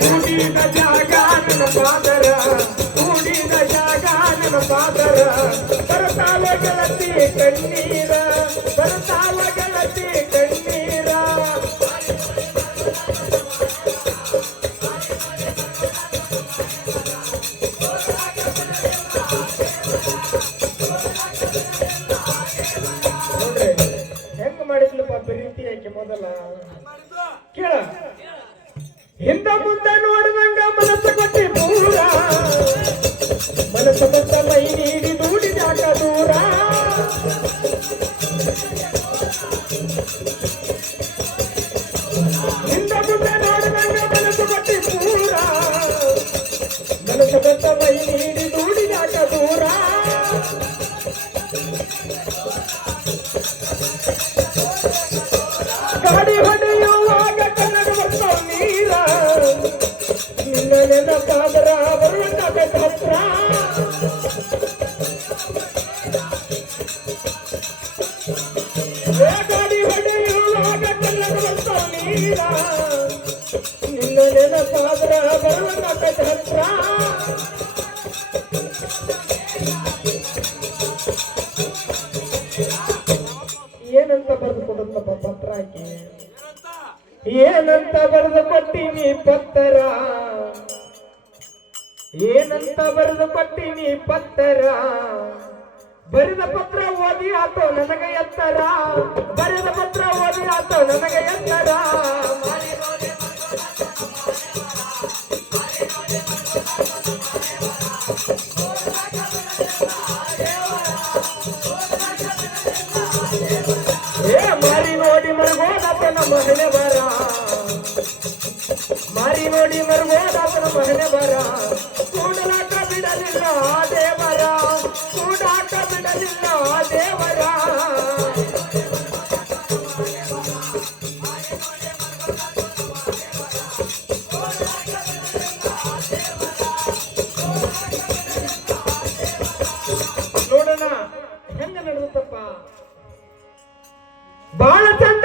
ಕೂಡಿದ ಜಾಗ ನನ್ನ ಪಾದರ ಕೂಡಿದ ಜಾಗ ನನ್ನ ಪಾದರ ಬರತಾವ ಗೆಳತಿ ಕಣ್ಣೀರ ಬರತಾವ ಗೆಳತಿ ಕಣ್ಣೀರ ನೋಡ್ರಿ ಹೆಂಗ ಮಾಡಿದ್ಲಪ್ಪ ಪ್ರೀತಿ ಯಾಕೆ ಮೊದಲ ಕೇಳ ಹಿಂದ ಮುಂದೆ ನೋಡಿದಂಗ ಮನಸ್ಸು ಕೊಟ್ಟಿ ದೂರ ಮನಸ್ಸು ಬಂದ ಮೈ ನೀಡಿ ದೂಡಿದಾಗ ದೂರ ಹಿಂದ ಮುಂದೆ ನೋಡಿದಂಗ ಮನಸ್ಸು ಕೊಟ್ಟಿ ದೂರ ಮನಸ್ಸು ಬಂದ ಮೈ ನೀಡಿ ದೂಡಿದಾಗ ದೂರ ಗಾಡಿ ಹೊಡೆಯುವಾಗ ಕನ್ನಡ ಬರ್ತಾವ ನೀರ ನಿನ್ನ ನೆನಪಾದರ ಬರುವಂತಾಗ ಹತ್ರ ಗಾಡಿ ಹೊಡೆಯುವಾಗ ಕನ್ನಡ ಬರ್ತಾವ ನೀರ ನಿನ್ನ ನೆನಪಾದರ ಬರುವಂತಾಗ ಹತ್ರ ಏನಂತ ಬರೆದು ಕೊಡುತ್ತಪ್ಪ ಪತ್ರ ಹಾಕಿ ಏನಂತ ಬರೆದು ಕೊಟ್ಟಿನಿ ಪತ್ತರ ಏನಂತ ಬರೆದು ಕೊಟ್ಟಿನಿ ಪತ್ತರ ಬರೆದ ಪತ್ರ ಓದಿ ಆತೋ ನನಗೆ ಎತ್ತರ ಬರೆದ ಪತ್ರ ಓದಿ ಆತೋ ನನಗೆ ಎತ್ತರ ಮಾರಿ ನೋಡಿ ಮರಗೋದಾತನ ಮಹನೆ ಬರ ಮಾರಿ ನೋಡಿ ಮರಗೋದಾತನ ಮಹನೆ ಬರ ಕೂಡಲಾಟ ಬಿಡಲಿಲ್ಲ ದೇವರ ಕೂಡಾಟ ಬಿಡಲಿಲ್ಲ ದೇವರ ನೋಡೋಣ ಹೆಂಗ ನಡೆದತ್ತಪ್ಪ ಬಾಳ ಚಂದ